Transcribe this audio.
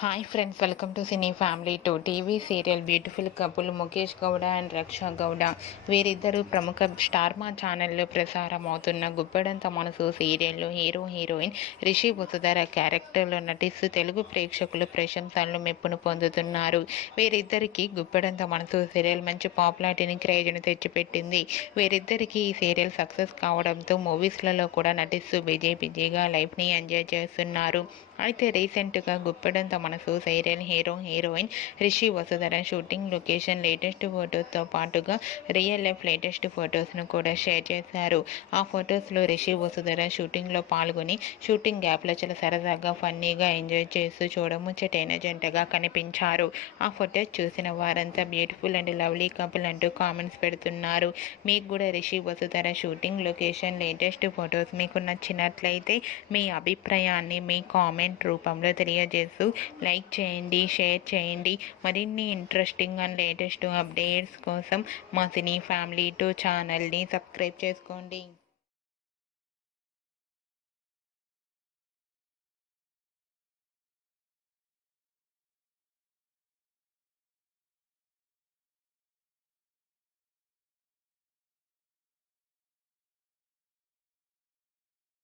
Hi friends, welcome to cine family two. TV serial beautiful couple Mukesh Gowda and Raksha Gowda వీరిద్దరూ ప్రముఖ star మా ఛానల్లో ప్రసారం అవుతున్న గుప్పెడంత మనసు సీరియల్లో హీరో హీరోయిన్ రిషి వసుధర క్యారెక్టర్లో నటిస్తూ తెలుగు ప్రేక్షకులు ప్రశంసలను మెప్పును పొందుతున్నారు. వీరిద్దరికీ గుప్పెడంత మనసు సీరియల్ మంచి పాపులారిటీని క్రేజ్ను తెచ్చిపెట్టింది. వీరిద్దరికీ ఈ సీరియల్ సక్సెస్ కావడంతో మూవీస్లలో కూడా నటిస్తూ బిజీగా లైఫ్ని ఎంజాయ్ చేస్తున్నారు. అయితే రీసెంట్గా Guppedantha Manasu serial hero heroine Rishi Vasudhara shooting location latest ఫొటోస్తో పాటుగా రియల్ లైఫ్ లేటెస్ట్ ఫొటోస్ను కూడా షేర్ చేశారు. ఆ ఫొటోస్లో రిషి వసుధర షూటింగ్లో పాల్గొని షూటింగ్ గ్యాప్లో చాలా సరదాగా ఫన్నీగా ఎంజాయ్ చేస్తూ చూడముచ్చటైన జంటగా కనిపించారు. ఆ ఫొటోస్ చూసిన వారంతా బ్యూటిఫుల్ అండ్ లవ్లీ కపుల్ అంటూ కామెంట్స్ పెడుతున్నారు. మీకు కూడా Rishi Vasudhara shooting location latest photos మీకు నచ్చినట్లయితే మీ అభిప్రాయాన్ని మీ కామెంట్ రూపంలో తెలియజేస్తూ లైక్ చేయండి, షేర్ చేయండి. మరిన్ని ఇంట్రెస్టింగ్ అండ్ లేటెస్ట్ అప్డేట్స్ కోసం మా సినీ ఫ్యామిలీ 2 ఛానల్ని సబ్స్క్రైబ్ చేసుకోండి.